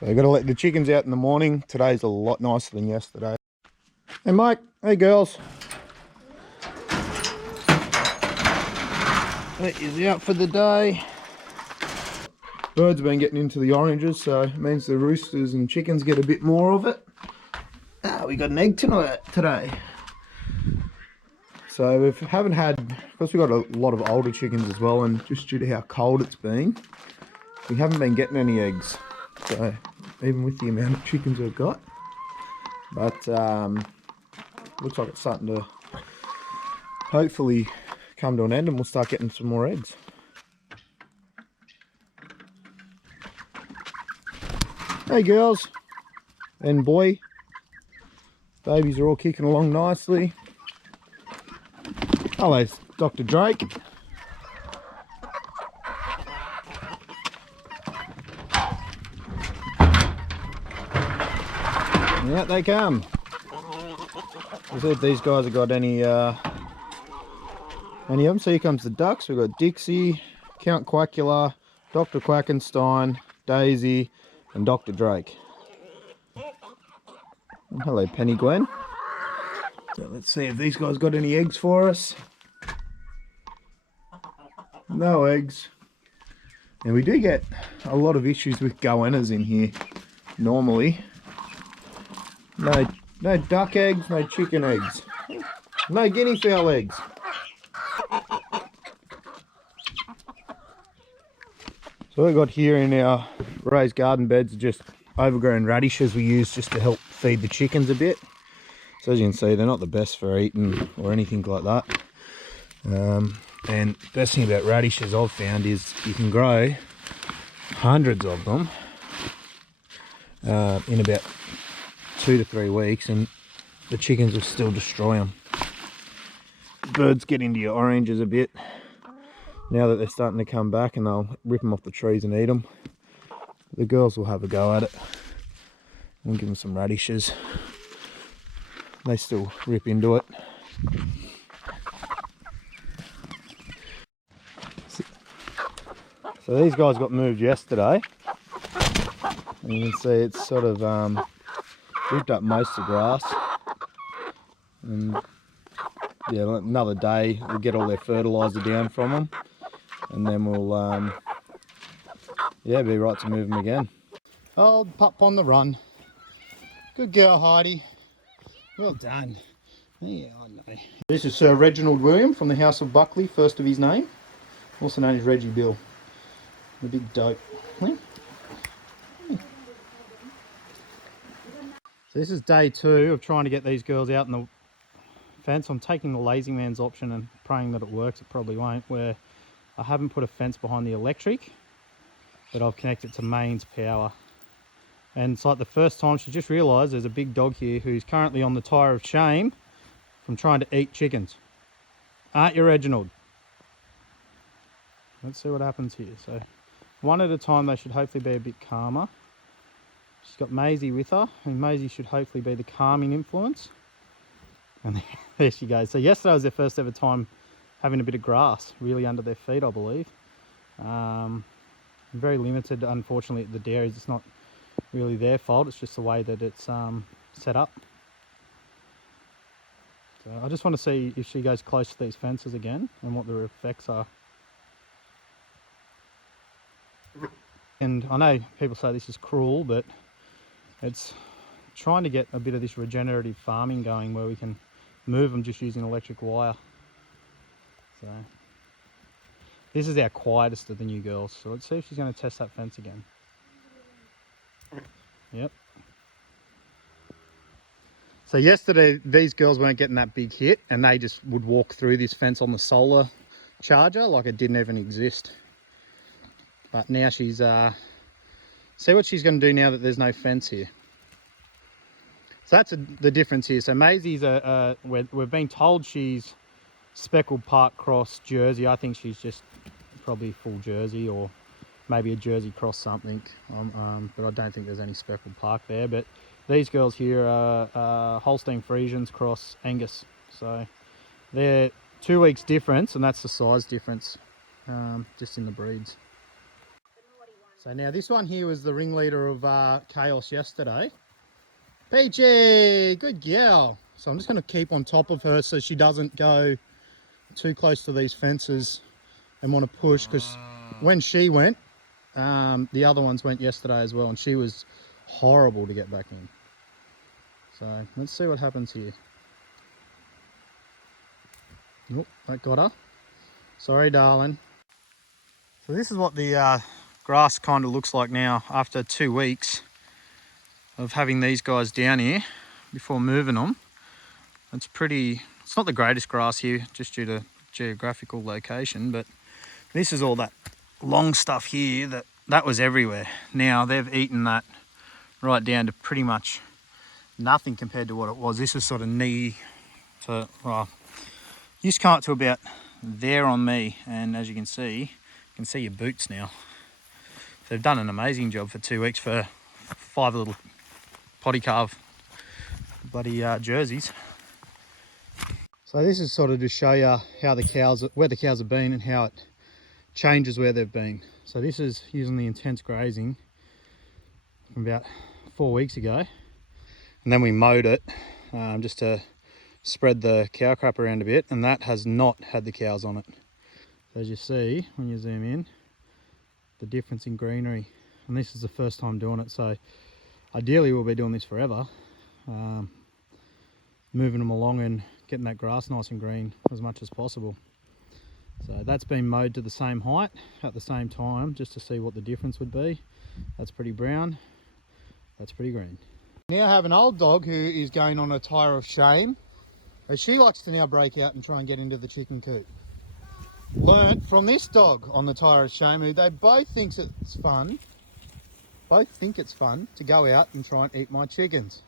So I've got to let the chickens out in the morning. Today's a lot nicer than yesterday. Hey Mike, hey girls. That is out for the day. Birds have been getting into the oranges, so it means the roosters and chickens get a bit more of it. We got an egg today. So we haven't had, because we've got a lot of older chickens as well, and just due to how cold it's been, we haven't been getting any eggs. So even with the amount of chickens we've got, but looks like it's starting to hopefully come to an end, and we'll start getting some more eggs. Hey girls and boy, babies are all kicking along nicely. Hello, Dr. Drake. And out they come. Let's see if these guys have got any of them. So here comes the ducks. We've got Dixie, Count Quackula, Dr. Quackenstein, Daisy, and Dr. Drake. And hello, Penny Gwen. So let's see if these guys got any eggs for us. No eggs. And we do get a lot of issues with goannas in here normally. No duck eggs, no chicken eggs, no guinea fowl eggs. So what we've got here in our raised garden beds are just overgrown radishes we use just to help feed the chickens a bit. So as you can see, they're not the best for eating or anything like that. And the best thing about radishes I've found is you can grow hundreds of them in about 2 to 3 weeks, and the chickens will still destroy them. Birds get into your oranges a bit now that they're starting to come back, and they'll rip them off the trees and eat them. The girls will have a go at it. We'll give them some radishes. They still rip into it. So these guys got moved yesterday, and you can see it's sort of ripped up most of the grass. And yeah, another day we'll get all their fertiliser down from them, and then we'll yeah, be right to move them again. Old pup on the run. Good girl, Heidi. Well done. Yeah, I know. This is Sir Reginald William from the House of Buckley, first of his name, also known as Reggie Bill. The big dope. So this is day 2 of trying to get these girls out in the fence. I'm taking the lazy man's option and praying that it works. It probably won't, where I haven't put a fence behind the electric, but I've connected to mains power. And it's like the first time she just realised there's a big dog here who's currently on the tire of shame from trying to eat chickens. Aren't you, Reginald? Let's see what happens here. So one at a time, they should hopefully be a bit calmer. She's got Maisie with her, and Maisie should hopefully be the calming influence. And there she goes. So yesterday was their first ever time having a bit of grass really under their feet, I believe. Very limited, unfortunately, at the dairies. It's not really their fault, it's just the way that it's set up. So I just want to see if she goes close to these fences again and what the effects are. And I know people say this is cruel, but it's trying to get a bit of this regenerative farming going where we can move them just using electric wire. So this is our quietest of the new girls. So let's see if she's going to test that fence again. Yep. So yesterday these girls weren't getting that big hit, and they just would walk through this fence on the solar charger like it didn't even exist. But now she's see what she's going to do now that there's no fence here. So that's the difference here. So Maisie's we've been told she's speckled park cross Jersey. I think she's just probably full Jersey, or maybe a Jersey cross something. But I don't think there's any speckled park there. But these girls here are Holstein Friesians cross Angus. So they're 2 weeks difference, and that's the size difference just in the breeds. So now this one here was the ringleader of chaos yesterday. Peachy, good girl. So I'm just going to keep on top of her so she doesn't go too close to these fences and want to push, because when she went, the other ones went yesterday as well, and she was horrible to get back in. So let's see what happens here. Nope, that got her. Sorry, darling. So this is what the grass kind of looks like now after 2 weeks of having these guys down here before moving them. It's not the greatest grass here just due to geographical location, but this is all that long stuff here that was everywhere. Now they've eaten that right down to pretty much nothing compared to what it was. This is sort of knee to, well, you just come up to about there on me, and as you can see your boots now. They've done an amazing job for 2 weeks for 5 little potty carve bloody jerseys. So this is sort of to show you how where the cows have been and how it changes where they've been. So this is using the intense grazing from about 4 weeks ago, and then we mowed it just to spread the cow crap around a bit, and that has not had the cows on it. So as you see when you zoom in, the difference in greenery, and this is the first time doing it, so ideally we'll be doing this forever, moving them along and getting that grass nice and green as much as possible. So that's been mowed to the same height at the same time, just to see what the difference would be. That's pretty brown, that's pretty green. Now I have an old dog who is going on a tire of shame, as she likes to now break out and try and get into the chicken coop. Learnt from this dog on the tire of shame, who they both think it's fun to go out and try and eat my chickens.